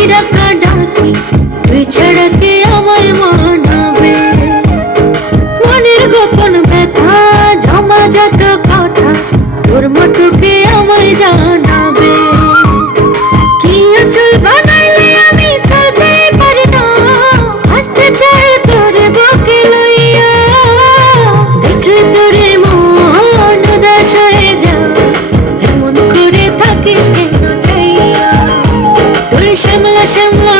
হাসি ডাকা ডাকি, তুই ছাড়া কে আমায় মানাবে? মনের গোপন ব্যথা, জমাজাত কথা, তোর মতো কে আমায় জানাবে? কি আঁচল বানাইলে আমি চলতে পারি না, আসতে চাই তোরে বুকে লইয়া। দেখলে তোরে মন উদাস হয়ে যায়, এমন করে থাকিস কেন চাইয়া? তোর শ্যামলা শ্যামলা